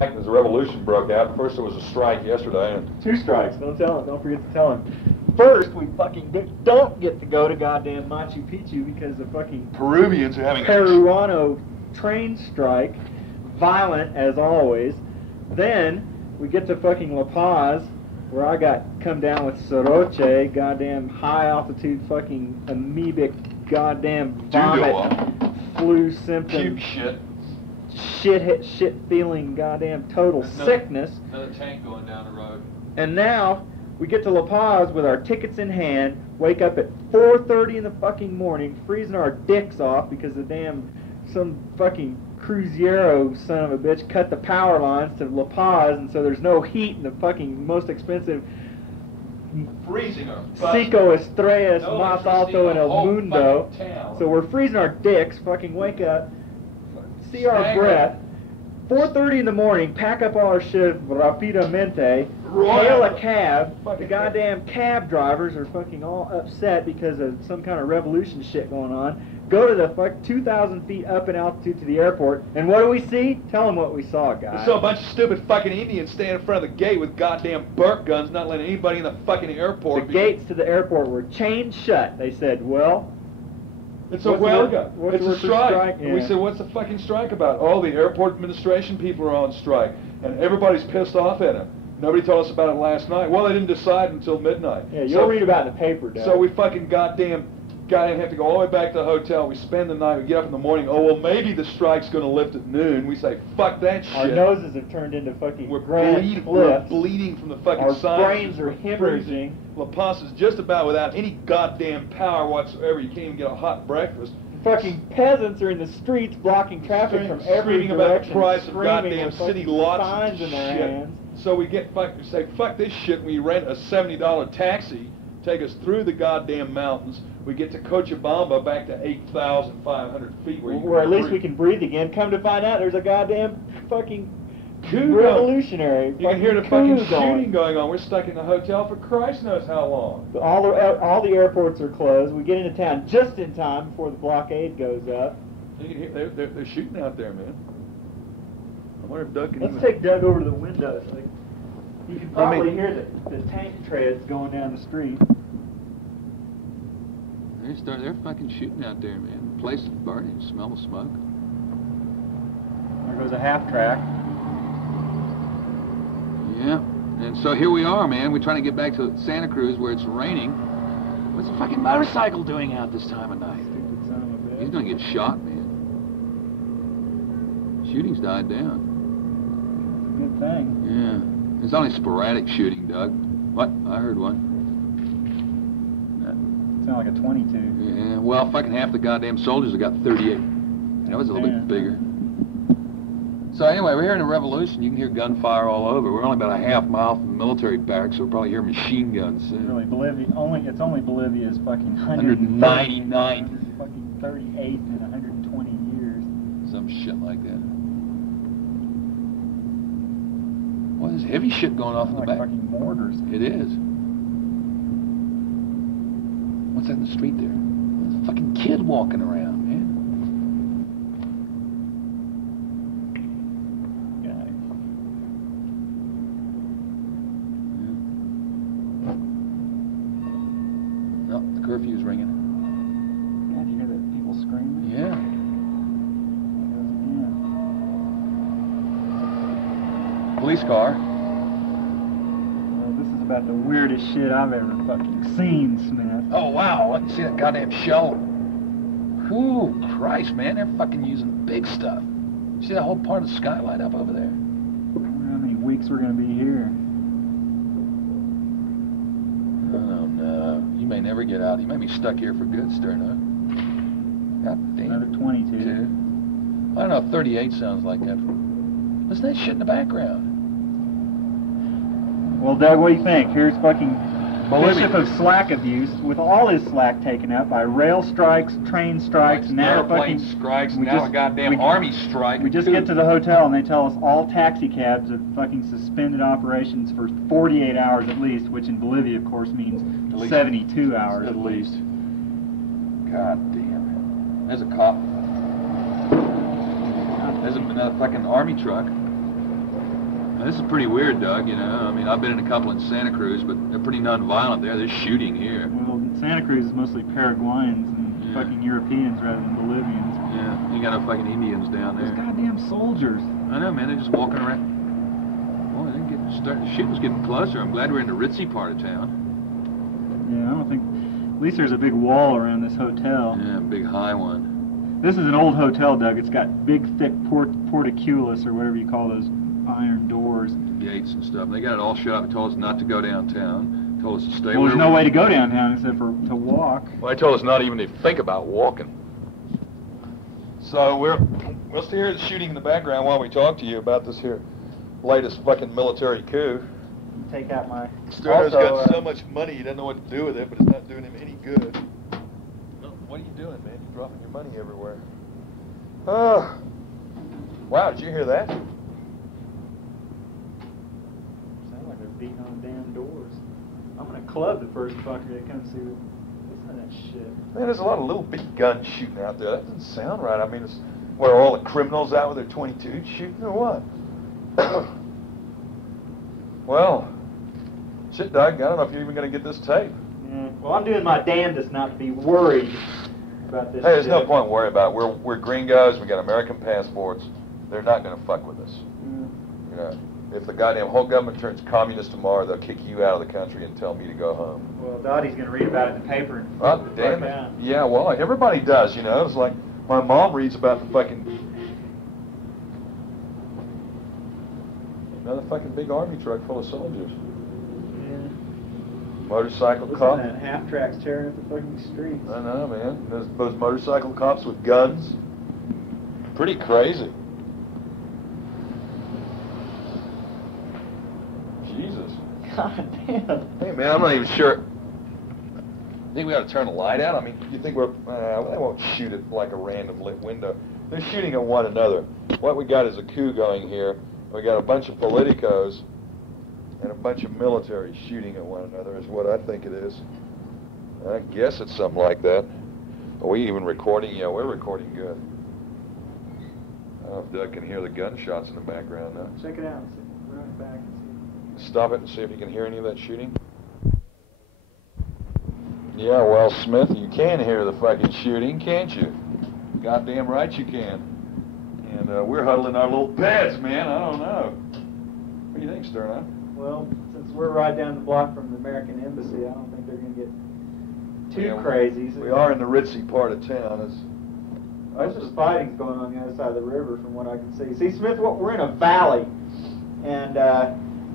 As the revolution broke out, first there was a strike yesterday, and 2 strikes. Don't tell him. Don't forget to tell him. First, we fucking don't get to go to goddamn Machu Picchu because the fucking Peruvians are having Peruano train strike, violent as always. Then we get to fucking La Paz, where I got come down with soroche, goddamn high altitude fucking amoebic goddamn vomit, flu symptom, puke shit. shit feeling goddamn total sickness. Another tank going down the road. And now we get to La Paz with our tickets in hand, wake up at 4:30 in the fucking morning, freezing our dicks off because some fucking Cruzeiro son of a bitch cut the power lines to La Paz, and so there's no heat in the fucking most expensive Freezing our Cinco Estrellas No Mas electricity Alto in in the El whole Mundo. fucking town. So we're freezing our dicks, fucking wake up, see our Stagger. breath. 4:30 in the morning, pack up all our shit rapidamente, hail a cab. The goddamn cab drivers are fucking all upset because of some kind of revolution shit going on. Go to the fuck 2,000 feet up in altitude to the airport, and what do we see? Tell them what we saw, guys. We saw a bunch of stupid fucking Indians standing in front of the gate with goddamn burp guns, not letting anybody in the fucking airport. The gates to the airport were chained shut. They said, well, It's a It's a strike. Yeah. And we said, what's the fucking strike about? Oh, the airport administration people are on strike, and everybody's pissed off at them. Nobody told us about it last night. Well, they didn't decide until midnight. Yeah, you'll read about it in the paper, Doug. So we fucking goddamn have to go all the way back to the hotel. We spend the night. We get up in the morning. Oh, well, maybe the strike's going to lift at noon. We say, fuck that shit. Our noses have turned into fucking We're cliffs. bleeding from the fucking Our sides. brains are hemorrhaging. La Paz is just about without any goddamn power whatsoever. You can't even get a hot breakfast. Fucking peasants are in the streets blocking traffic from every Screaming about direction. the price of screaming goddamn with city fucking lots signs in their shit. hands. So we say, fuck this shit. We rent a $70 taxi, take us through the goddamn mountains. We get to Cochabamba back to 8,500 feet. Where at least we can breathe again. Come to find out, there's a goddamn fucking coup revolutionary. You can hear the fucking coup shooting going on. We're stuck in the hotel for Christ knows how long. All the airports are closed. We get into town just in time before the blockade goes up. You can hear, they're shooting out there, man. I wonder if Doug can Let's take Doug over to the window. So you can probably hear the tank treads going down the street. They're fucking shooting out there, man. The place is burning. Smell the smoke. There goes a half track. Yeah. And so here we are, man. We're trying to get back to Santa Cruz where it's raining. What's a fucking motorcycle doing out this time of night? Stupid son of a bitch. He's gonna get shot, man. Shooting's died down. Good thing. Yeah. It's only sporadic shooting, Doug. What? I heard one. Sound like a 22. Yeah, well, fucking half the goddamn soldiers have got 38. That was a little bit bigger. So anyway, we're here in a revolution. You can hear gunfire all over. We're only about a half mile from the military barracks, so we'll probably hear machine guns soon. Really, it's only Bolivia's fucking 199. Fucking 38 in 120 years. Some shit like that. Well, there's heavy shit going off in the Like back. fucking mortars. It is. What's that in the street there? There's a fucking kid walking around, man. Yeah. No, the curfew's ringing. Yeah, did you hear that people screaming? Yeah. Police car. This is about the weirdest shit I've ever fucking seen, Smith. Oh, wow. Let me see that goddamn shell. Ooh, Christ, man. They're fucking using big stuff. You see that whole part of the skylight up over there? I wonder how many weeks we're going to be here. Oh, no. You may never get out. You may be stuck here for good, Sterno. God damn. Another 22. Dude. I don't know, 38 sounds like that. Listen to that shit in the background. Well, Doug, what do you think? Here's fucking Bolivia. Bishop of slack abuse with all his slack taken up by rail strikes, train strikes, now airplane fucking strikes, now a goddamn army strike. We just get to the hotel and they tell us all taxi cabs have fucking suspended operations for 48 hours at least, which in Bolivia, of course, means 72 hours at least. God damn. There's a cop. There's another fucking army truck. Now, this is pretty weird, Doug, you know. I mean, I've been in a couple in Santa Cruz, but they're pretty non-violent there. They're shooting here. Well, Santa Cruz is mostly Paraguayans and fucking Europeans rather than Bolivians. Yeah, you got no fucking Indians down there. Those goddamn soldiers. I know, man. They're just walking around. Boy, the shooting's getting closer. I'm glad we're in the ritzy part of town. Yeah, I don't think... At least there's a big wall around this hotel. Yeah, a big high one. This is an old hotel, Doug. It's got big, thick porticullis, or whatever you call those iron doors. Gates and stuff. They got it all shut up. They told us not to go downtown. Told us to stay. Well, there's no way to go downtown except for to walk. Well, they told us not even to think about walking. So we'll still hear the shooting in the background while we talk to you about this here latest fucking military coup. Take out my... Sterno's got so much money he doesn't know what to do with it, but it's not doing him any good. What are you doing, man? You're dropping your money everywhere. Oh. Wow, did you hear that? Sound like they're beating on the damn doors. I'm gonna club the first fucker that comes through. Listen to that shit. Man, there's a lot of little big guns shooting out there. That doesn't sound right. I mean, it's where all the criminals out with their 22s shooting or what? Well, shit, Doug, I don't know if you're even going to get this tape. Yeah. Well, I'm doing my damnedest not to be worried about this. Hey, there's no point worrying about it. We're gringos. We got American passports. They're not going to fuck with us. Mm. You know, if the goddamn whole government turns communist tomorrow, they'll kick you out of the country and tell me to go home. Well, Dottie's going to read about it in the paper. And Oh, damn it. Yeah, well, everybody does, you know. It's like my mom reads about the fucking... Another fucking big army truck full of soldiers. Yeah. Motorcycle Listen cop. to that half-tracks tearing up the fucking streets. I know, man. Those motorcycle cops with guns. Pretty crazy. Jesus. God damn. Hey, man, I'm not even sure. I think we ought to turn the light out. I mean, you think we're... they won't shoot at like a random lit window. They're shooting at one another. What we got is a coup going here. We got a bunch of politicos and a bunch of military shooting at one another is what I think it is. I guess it's something like that. Are we even recording? Yeah, we're recording good. I don't know if Doug can hear the gunshots in the background now. Check it out. Run it back and see. Stop it and see if you can hear any of that shooting. Yeah, well, Smith, you can hear the fucking shooting, can't you? Goddamn right you can. And we're huddling our little beds, man. I don't know. What do you think, Sterno? Well, since we're right down the block from the American Embassy, I don't think they're going to get too crazy. We are in the ritzy part of town. Most of the fighting's going on the other side of the river from what I can see. See, Smith, we're in a valley, and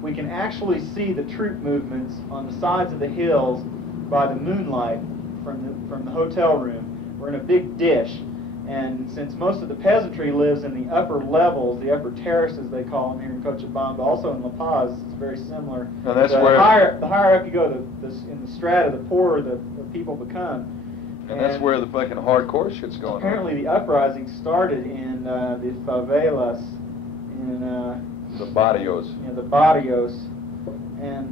we can actually see the troop movements on the sides of the hills by the moonlight from the hotel room. We're in a big dish. And since most of the peasantry lives in the upper levels, the upper terraces they call them here in Cochabamba, also in La Paz, it's very similar. And that's the where higher up you go, in the strata, the poorer the people become. And that's where the fucking hardcore shit's going on. Apparently, the uprising started in the favelas, in the barrios. Yeah, the barrios, and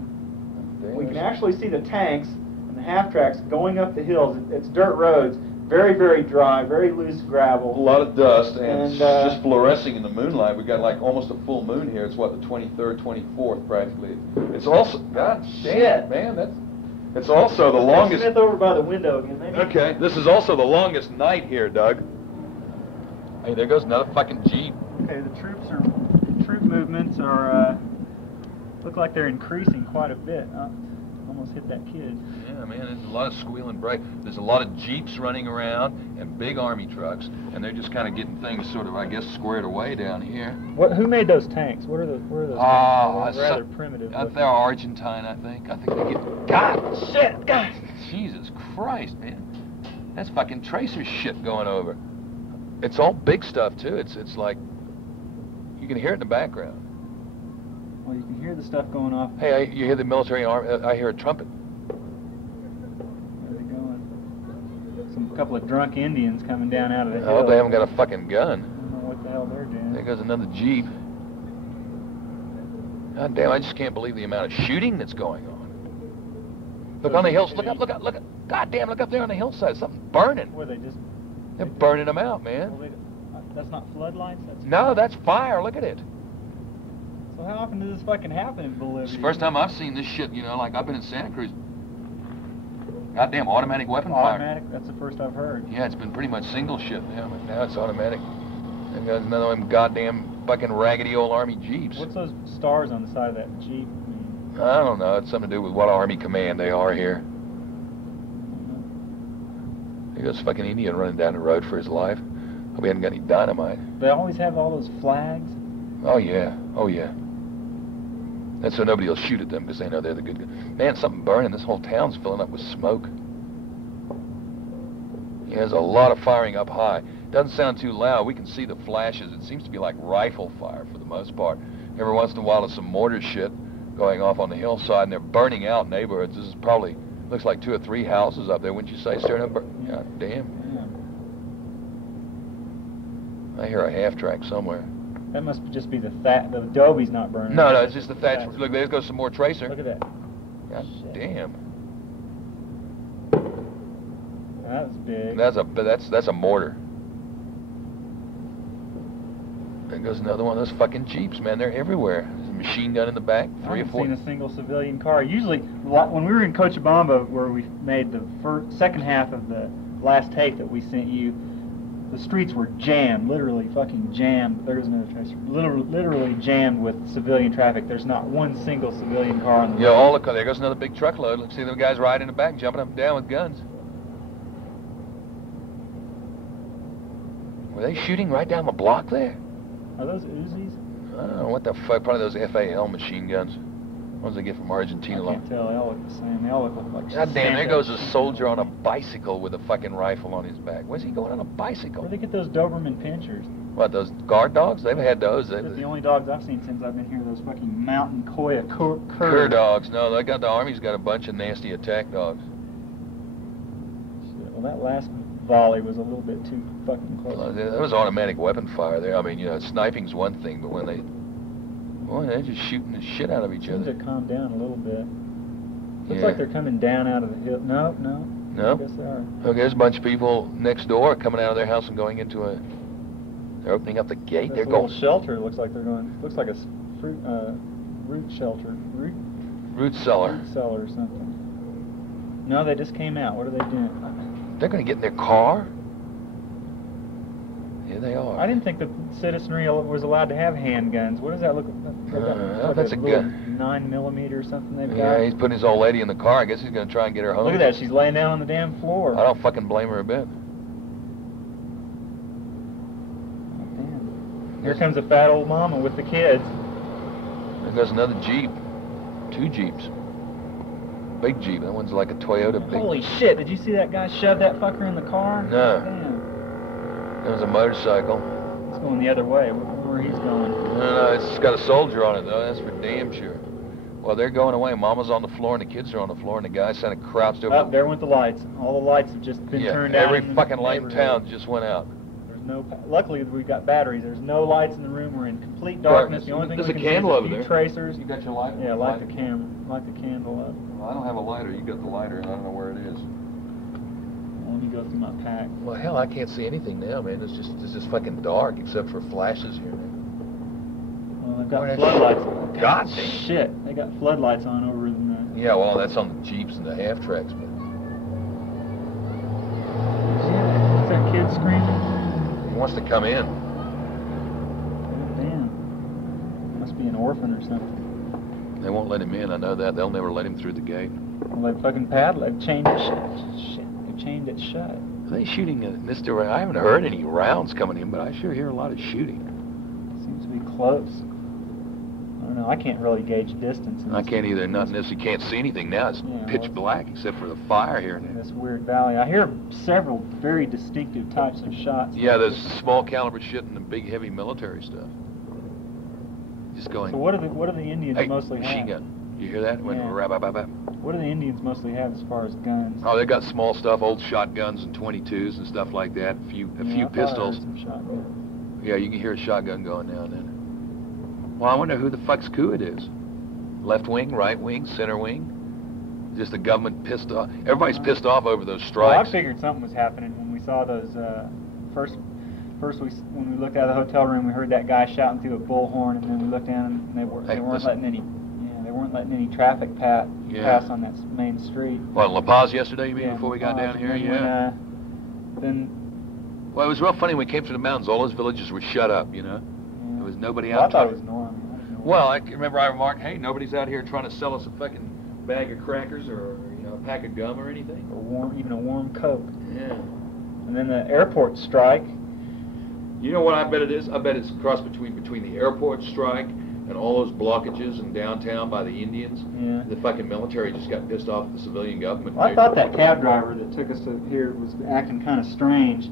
we can actually see the tanks and the half tracks going up the hills. It's dirt roads. Very, very dry, very loose gravel. A lot of dust, and it's just fluorescing in the moonlight. We got like almost a full moon here. It's what, the 23rd, 24th practically. It's also, God shit, man, it's also the longest. Smith over by the window again. Maybe. Okay, this is also the longest night here, Doug. Hey, there goes another fucking Jeep. Okay, the troop movements are look like they're increasing quite a bit. Almost hit that kid. Yeah, man, there's a lot of squealing brake. There's a lot of Jeeps running around and big army trucks, and they're just kind of getting things sort of, I guess, squared away down here. Who made those tanks? What are those? Rather primitive. They're Argentine, I think. I think they get... God, shit, God! Jesus Christ, man. That's fucking tracer shit going over. It's all big stuff, too. It's like... You can hear it in the background. Well, you can hear the stuff going off. Hey, you hear the military arm? I hear a trumpet. Where are they going? Some couple of drunk Indians coming down out of the hill. I hope they haven't got a fucking gun. I don't know what the hell they're doing. There goes another Jeep. God damn, I just can't believe the amount of shooting that's going on. Look on the hills. Look up, look up, look up. God damn, look up there on the hillside. Something burning. Where they just... They're burning them out, man. Well, that's not floodlights? No, that's fire. Look at it. So how often does this fucking happen in Bolivia? It's the first time I've seen this shit, you know, like I've been in Santa Cruz. Goddamn automatic weapon fire. Automatic? That's the first I've heard. Yeah, it's been pretty much single shit now, but now it's automatic. They got another one of them goddamn fucking raggedy old Army Jeeps. What's those stars on the side of that Jeep mean? I don't know. It's something to do with what Army command they are here. There goes fucking Indian running down the road for his life. Hope he hadn't got any dynamite. They always have all those flags. Oh yeah, oh yeah. And so nobody will shoot at them because they know they're the good guys. Man, something burning. This whole town's filling up with smoke. Yeah, there's a lot of firing up high. Doesn't sound too loud. We can see the flashes. It seems to be like rifle fire for the most part. Every once in a while there's some mortar shit going off on the hillside, and they're burning out neighborhoods. This is probably, looks like 2 or 3 houses up there, wouldn't you say, Sterno? God damn. Yeah. I hear a half-track somewhere. That must just be the adobe's not burning. No, it's just the thatch. Look, there goes some more tracer. Look at that. God damn. That was big. That's a mortar. There goes another one of those fucking Jeeps, man. They're everywhere. There's a machine gun in the back, 3 or 4. I haven't seen a single civilian car. Usually, when we were in Cochabamba, where we made the second half of the last tape that we sent you, the streets were jammed, literally fucking jammed. There's another tracer. Literally jammed with civilian traffic. There's not one single civilian car on the road. Yeah, all the cars. There goes another big truckload. Let's see them guys riding in the back, jumping up and down with guns. Were they shooting right down the block there? Are those Uzis? I don't know what the fuck. Probably those FAL machine guns. Ones they get from Argentina. I can't tell. They all look the same. They all look like God damn, there Santa. goes a soldier on a bicycle with a fucking rifle on his back. Where's he going on a bicycle? Where'd they get those Doberman pinchers? What, those guard dogs? They've had those. They're the only dogs I've seen since I've been here. Those fucking mountain Koya Cur dogs. No, they got the Army's got a bunch of nasty attack dogs. Shit, well, that last volley was a little bit too fucking close. Well, there was automatic weapon fire there. I mean, you know, sniping's one thing, but when they're just shooting the shit out of each Seems other. to calm down a little bit. Looks Yeah. like they're coming down out of the hill. No. No? I guess they are. Okay, there's a bunch of people next door coming out of their house and going into a... They're opening up the gate. This They're little going... shelter looks like they're going. Looks like a fruit root shelter. Root cellar. Root cellar or something. No, they just came out. What are they doing? They're going to get in their car? Here they are. I didn't think the citizenry was allowed to have handguns. What does that look like? That's a gun. 9mm or something they've got? Yeah, he's putting his old lady in the car. I guess he's going to try and get her home. Look at that. She's laying down on the damn floor. I don't fucking blame her a bit. Damn. Here comes a fat old mama with the kids. There goes another Jeep. 2 Jeeps. Big Jeep. That one's like a Toyota big. Holy shit, did you see that guy shove that fucker in the car? No. Damn. There's a motorcycle. It's going the other way, where he's going. No, it's got a soldier on it, though. That's for damn sure. Well, they're going away. Mama's on the floor, and the kids are on the floor, and the guy's kind of crouched over. Oh, there went the lights. All the lights have just been turned out. Every in the fucking light in neighborhood. town just went out. There's no. Luckily, we've got batteries. There's no lights in the room. We're in complete darkness. The only thing There's we a can candle see is over a few there. tracers. You got your light? Yeah, light the camera. Light the candle up. Well, I don't have a lighter. You got the lighter, and I don't know where it is. Let me go through my pack. Well, hell, I can't see anything now, man. It's just fucking dark, except for flashes here, man. Well, they've got Where floodlights. God damn. Shit, they got floodlights on over in the... Yeah, well, that's on the Jeeps and the half-tracks, but... What's that kid screaming? He wants to come in. Damn. Must be an orphan or something. They won't let him in, I know that. They'll never let him through the gate. Well, they fucking paddle. They've chained it shut. Shit, they've chained it shut. Are they shooting in this direction? I haven't heard any rounds coming in, but I sure hear a lot of shooting. Seems to be close. I don't know. I can't really gauge distance. I can't either. Not unless you can't see anything now. It's Yeah, pitch well, black except for the fire here and in there. this weird valley. I hear several very distinctive types of shots. Yeah, there's small caliber shit and the big heavy military stuff. Just going. So what do the Indians Hey, mostly machine have? gun. You hear that? Went Yeah. rap. What do the Indians mostly have as far as guns? Oh, they got small stuff, old shotguns and 22s and stuff like that. A few I thought I heard pistols. some shotguns. Yeah, you can hear a shotgun going now and then. Well, I wonder who the fuck's coup it is. Left wing, right wing, center wing. Just the government pissed off. Everybody's pissed off over those Well, I strikes. figured something was happening when we saw those first First, when we looked out of the hotel room, we heard that guy shouting through a bullhorn, and then we looked down, and they weren't letting any traffic pass on that main street. What, La Paz yesterday, you mean, Yeah, before we got La Paz, down here? and Yeah. Then Well, it was real funny when we came to the mountains. All those villages were shut up, you know. yeah. There was nobody Well, out. I thought it was normal. I didn't know Well, I can remember I remarked, hey, nobody's out here trying to sell us a fucking bag of crackers or, you know, a pack of gum or anything. or even a warm Coke. Yeah. And then the airport strike. You know what I bet it is? I bet it's a cross between the airport strike and all those blockages in downtown by the Indians. Yeah. The fucking military just got pissed off at the civilian government. Well, I thought that cab driver that took us to here was acting kind of strange.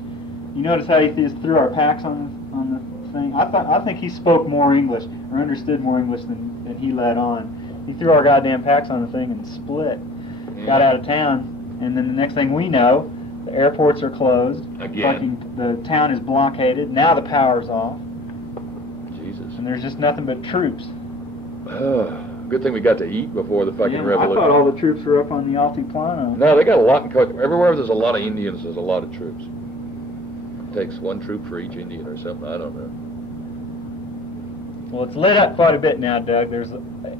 You notice how he just threw our packs on the thing? I think he spoke more English or understood more English than he let on. He threw our goddamn packs on the thing and split. Yeah. Got out of town, and then the next thing we know, the airports are closed. Again. The town is blockaded. Now the power's off, Jesus. and there's just nothing but troops. Good thing we got to eat before the fucking Yeah, I revolution. thought all the troops were up on the Altiplano. No, they got a lot in Costa. Everywhere there's a lot of Indians, there's a lot of troops. It takes one troop for each Indian or something, I don't know. Well, it's lit up quite a bit now, Doug. There's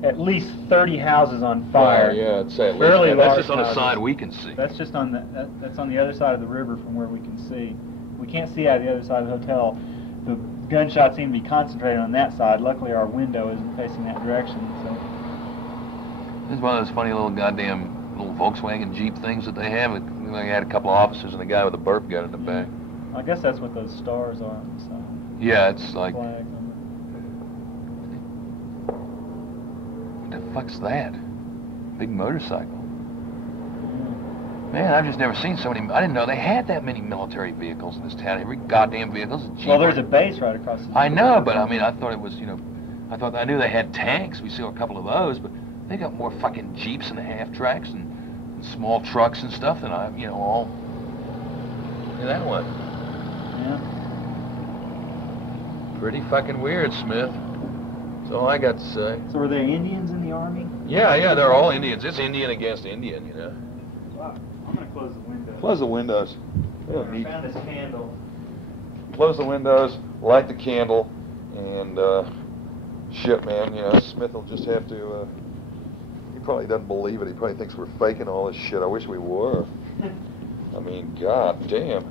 at least 30 houses on fire. Yeah, I'd say at least. Fairly And that's large just on the houses. side we can see. That's just on that's on the other side of the river from where we can see. We can't see out of the other side of the hotel. The gunshots seem to be concentrated on that side. Luckily, our window isn't facing that direction. So This is one of those funny little goddamn little Volkswagen Jeep things that they have. They had a couple of officers and a guy with a burp gun in the back. I guess that's what those stars are on the side. Yeah, it's like, Flags on what the fuck's that? Big motorcycle. it. Man, I've just never seen so many. I didn't know they had that many military vehicles in this town. Every goddamn vehicle's a Jeep. Well, there's a base right across the street. I know, but I mean, I thought it was, you know, I knew they had tanks. We saw a couple of those, but they got more fucking Jeeps and half tracks and small trucks and stuff than I, you know, all. Look at that one. Yeah. Pretty fucking weird, Smith. That's all I got to say. So were there Indians in the army? Yeah, they're all Indians. It's Indian against Indian, you know. Wow. I'm gonna close the window. Close the windows. I found this candle. Close the windows, light the candle, and shit, man, you know, Smith will just have to, he probably doesn't believe it. He probably thinks we're faking all this shit. I wish we were. I mean, god damn.